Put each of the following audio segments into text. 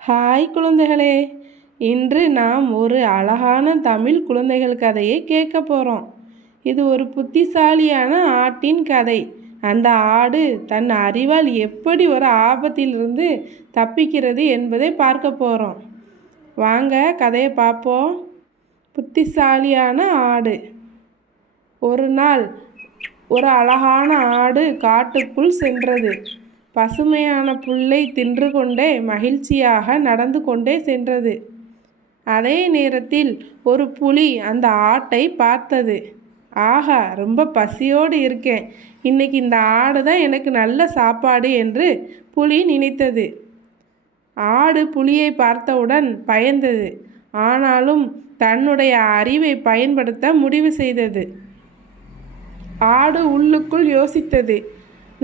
Hi குழந்தைகளே, இன்று நாம் ஒரு அழகான தமிழ் குழந்தைகள் கதையை கேட்க போகிறோம். இது ஒரு புத்திசாலியான ஆட்டின் கதை. அந்த ஆடு தன் அறிவால் எப்படி ஒரு ஆபத்திலிருந்து தப்பிக்கிறது என்பதை பார்க்க போகிறோம். வாங்க கதையை பார்ப்போம். புத்திசாலியான ஆடு. ஒரு நாள் ஒரு அழகான ஆடு காட்டுக்குள் சென்றது. பசுமையான புல்லை தின்று கொண்டே மகிழ்ச்சியாக நடந்து கொண்டே சென்றது. அதே நேரத்தில் ஒரு புலி அந்த ஆட்டை பார்த்தது. ஆஹா, ரொம்ப பசியோடு இருக்கேன், இன்னைக்கு இந்த ஆடு தான் எனக்கு நல்ல சாப்பாடு என்று புலி நினைத்தது. ஆடு புலியை பார்த்தவுடன் பயந்தது. ஆனாலும் தன்னுடைய அறிவை பயன்படுத்த முடிவு செய்தது. ஆடு உள்ளுக்குள் யோசித்தது,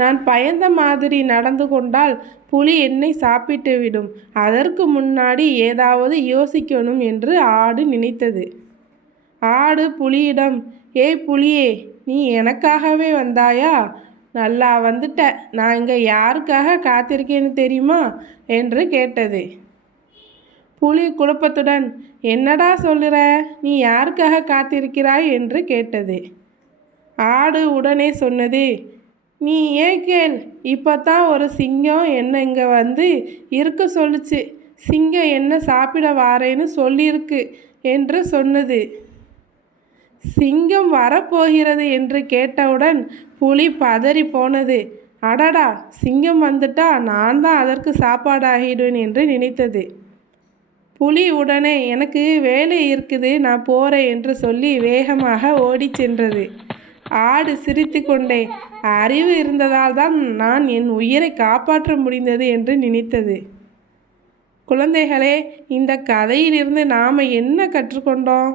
நான் பயந்த மாதிரி நடந்து கொண்டால் புலி என்னை சாப்பிட்டு விடும். அதற்கு முன்னாடி ஏதாவது யோசிக்கணும் என்று ஆடு நினைத்தது. ஆடு புலியிடம், ஏய் புலியே, நீ எனக்காகவே வந்தாயா? நல்லா வந்துட்ட. நான் இங்கே யாருக்காக காத்திருக்கேன்னு தெரியுமா என்று கேட்டது. புலி குழப்பத்துடன், என்னடா சொல்லுற, நீ யாருக்காக காத்திருக்கிறாய் என்று கேட்டது. ஆடு உடனே சொன்னது, நீ ஏன் கேள், இப்போ தான் ஒரு சிங்கம் என்ன இங்கே வந்து இருக்க சொல்லுச்சு. சிங்கம் என்ன சாப்பிட வாரேன்னு சொல்லியிருக்கு என்று சொன்னது. சிங்கம் வரப்போகிறது என்று கேட்டவுடன் புலி பதறி போனது. அடடா, சிங்கம் வந்துட்டா நான் தான் அதற்கு சாப்பாடாகிடுவேன் என்று நினைத்தது. புலி உடனே, எனக்கு வேலை இருக்குது, நான் போகிறேன் என்று சொல்லி வேகமாக ஓடி சென்றது. ஆடு சிரித்து கொண்டே, அறிவு இருந்ததால் தான் நான் என் உயிரை காப்பாற்ற முடிந்தது என்று நினைத்தது. குழந்தைகளே, இந்த கதையிலிருந்து நாம் என்ன கற்றுக்கொண்டோம்?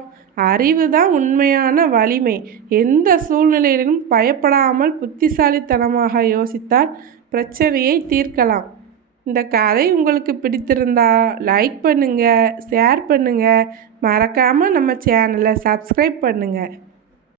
அறிவு தான் உண்மையான வலிமை. எந்த சூழ்நிலையிலும் பயப்படாமல் புத்திசாலித்தனமாக யோசித்தால் பிரச்சனையை தீர்க்கலாம். இந்த கதை உங்களுக்கு பிடித்திருந்தா லைக் பண்ணுங்கள், ஷேர் பண்ணுங்கள், மறக்காமல் நம்ம சேனலை சப்ஸ்கிரைப் பண்ணுங்கள்.